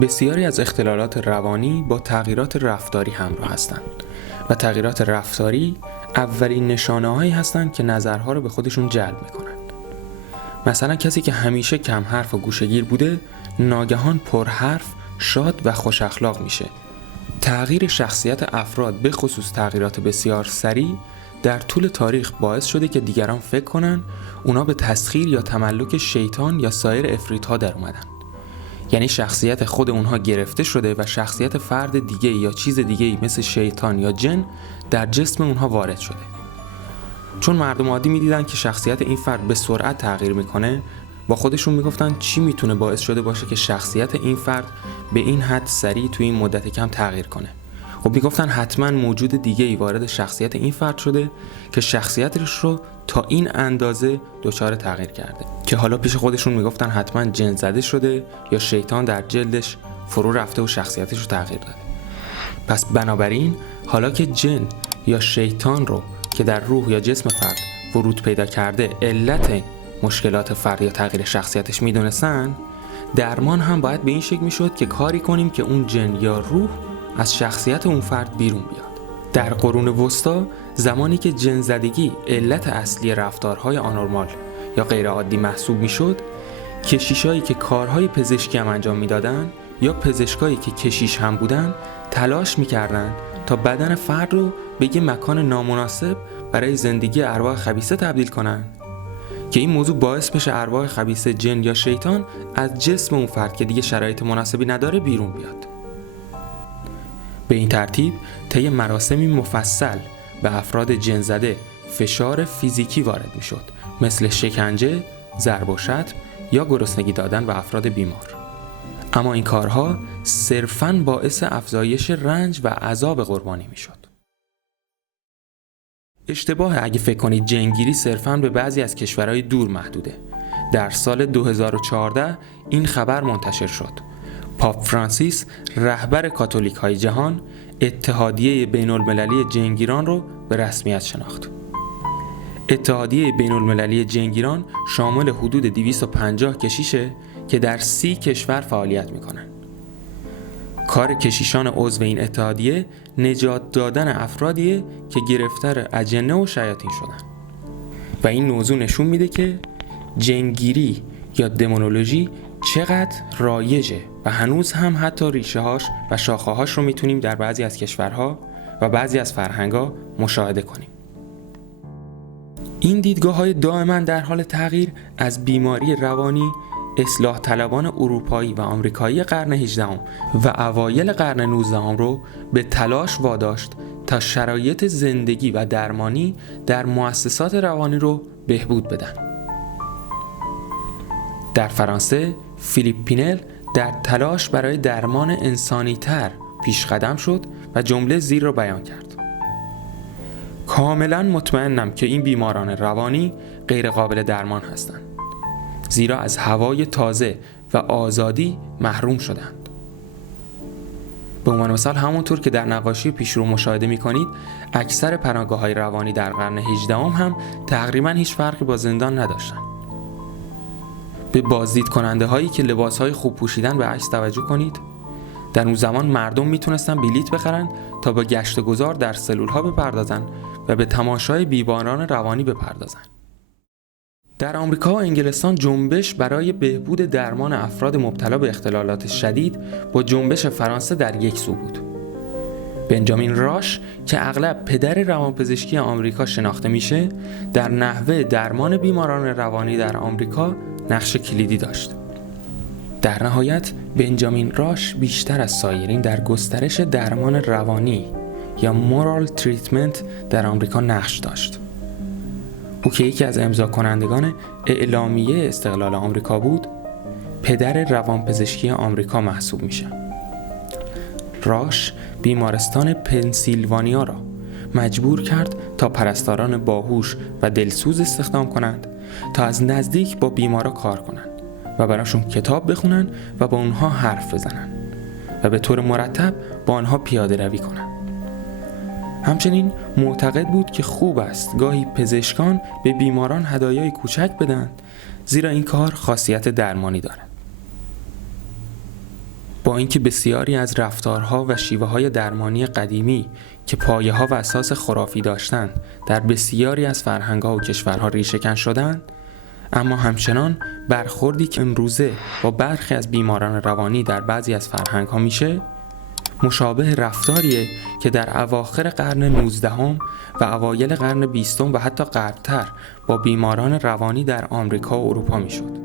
بسیاری از اختلالات روانی با تغییرات رفتاری همراه هستند و تغییرات رفتاری اولین نشانه‌هایی هستند که نظرها رو به خودشون جلب می‌کنند. مثلا کسی که همیشه کم حرف و گوشه‌گیر بوده، ناگهان پرحرف، شاد و خوش اخلاق میشه. تغییر شخصیت افراد به خصوص تغییرات بسیار سریع در طول تاریخ باعث شده که دیگران فکر کنن اونا به تسخیر یا تملک شیطان یا سایر عفریت‌ها در اومدن. یعنی شخصیت خود اونها گرفته شده و شخصیت فرد دیگه یا چیز دیگه مثل شیطان یا جن در جسم اونها وارد شده. چون مردم عادی میدیدن که شخصیت این فرد به سرعت تغییر میکنه، با خودشون میگفتن چی میتونه باعث شده باشه که شخصیت این فرد به این حد سریع توی این مدت کم تغییر کنه. خب میگفتن حتما موجود دیگه ای وارد شخصیت این فرد شده که شخصیتش رو تا این اندازه دچار تغییر کرده، که حالا پیش خودشون میگفتن حتما جن زده شده یا شیطان در جلدش فرو رفته و شخصیتش رو تغییر داده. پس بنابراین حالا که جن یا شیطان رو که در روح یا جسم فرد ورود پیدا کرده علت مشکلات فرد یا تغییر شخصیتش میدونستن، درمان هم باید به این شکل میشد که کاری کنیم که اون جن یا روح از شخصیت اون فرد بیرون بیاد. در قرون وسطا زمانی که جن زدگی علت اصلی رفتارهای آنورمال یا غیر عادی محسوب میشد، کشیشایی که کارهای پزشکی هم انجام میدادن یا پزشکایی که کشیش هم بودن تلاش میکردن تا بدن فرد رو به یه مکان نامناسب برای زندگی ارواح خبیثه تبدیل کنن که این موضوع باعث بشه ارواح خبیثه جن یا شیطان از جسم اون فرد که دیگه شرایط مناسبی نداره بیرون بیاد. به این ترتیب طی مراسمی مفصل به افراد جن زده فشار فیزیکی وارد می شد، مثل شکنجه، ضرب و شتم یا گرسنگی دادن به افراد بیمار. اما این کارها صرفاً باعث افزایش رنج و عذاب قربانی می شد. اشتباه اگه فکر کنید جنگیری صرفاً به بعضی از کشورهای دور محدوده. در سال 2014 این خبر منتشر شد. پاپ فرانسیس، رهبر کاتولیک های جهان، اتحادیه بین المللی جنگیران رو به رسمیت شناخت. اتحادیه بین المللی جنگیران شامل حدود 250 کشیشه که در 30 کشور فعالیت میکنن. کار کشیشان عضو این اتحادیه نجات دادن افرادیه که گرفتار اجنه و شیاطین شدن. و این موضوع نشون میده که جنگیری یا دمونولوژی چقدر رایجه و هنوز هم حتی ریشه هاش و شاخه هاش رو میتونیم در بعضی از کشورها و بعضی از فرهنگ‌ها مشاهده کنیم. این دیدگاه های دائما در حال تغییر از بیماری روانی اصلاح طلبان اروپایی و آمریکایی قرن 18 و اوایل قرن 19 رو به تلاش واداشت تا شرایط زندگی و درمانی در مؤسسات روانی رو بهبود بدن. در فرانسه فیلیپ پینل در تلاش برای درمان انسانی‌تر پیش قدم شد و جمله زیر را بیان کرد: کاملا مطمئنم که این بیماران روانی غیر قابل درمان هستند، زیرا از هوای تازه و آزادی محروم شدند. به عنوان مثال همونطور که در نقاشی پیشرو مشاهده می‌کنید، اکثر پناهگاه‌های روانی در قرن 18 هم تقریباً هیچ فرقی با زندان نداشتند. به بازدید کننده هایی که لباس های خوب پوشیدن به عکس توجه کنید. در اون زمان مردم میتونستن بلیت بخرن تا با گشت گذار در سلول ها بپردازن و به تماشای بیماران روانی بپردازن. در آمریکا و انگلستان جنبش برای بهبود درمان افراد مبتلا به اختلالات شدید با جنبش فرانسه در یک سو بود. بنجامین راش که اغلب پدر روانپزشکی آمریکا شناخته میشه، در نحوه درمان بیماران روانی در آمریکا نقش کلیدی داشت. در نهایت بنجامین راش بیشتر از سایرین در گسترش درمان روانی یا مورال تریتمنت در آمریکا نقش داشت. او که یکی از امضا کنندگان اعلامیه استقلال آمریکا بود، پدر روانپزشکی آمریکا محسوب میشه. راش بیمارستان پنسیلوانیا را مجبور کرد تا پرستاران باهوش و دلسوز استخدام کنند تا از نزدیک با بیمارا کار کنند و براشون کتاب بخونن و با اونها حرف بزنن و به طور مرتب با آنها پیاده روی کنند. همچنین معتقد بود که خوب است گاهی پزشکان به بیماران هدایای کوچک بدن، زیرا این کار خاصیت درمانی دارد. با اینکه بسیاری از رفتارها و شیوه‌های درمانی قدیمی که پایه‌ها و اساس خرافی داشتند در بسیاری از فرهنگ‌ها و کشورها ریشه‌کن شدند، اما همچنان برخوردی که امروزه با برخی از بیماران روانی در بعضی از فرهنگ‌ها میشه مشابه رفتاریه که در اواخر قرن 19 و اوایل قرن 20 و حتی قبل‌تر با بیماران روانی در آمریکا و اروپا میشد.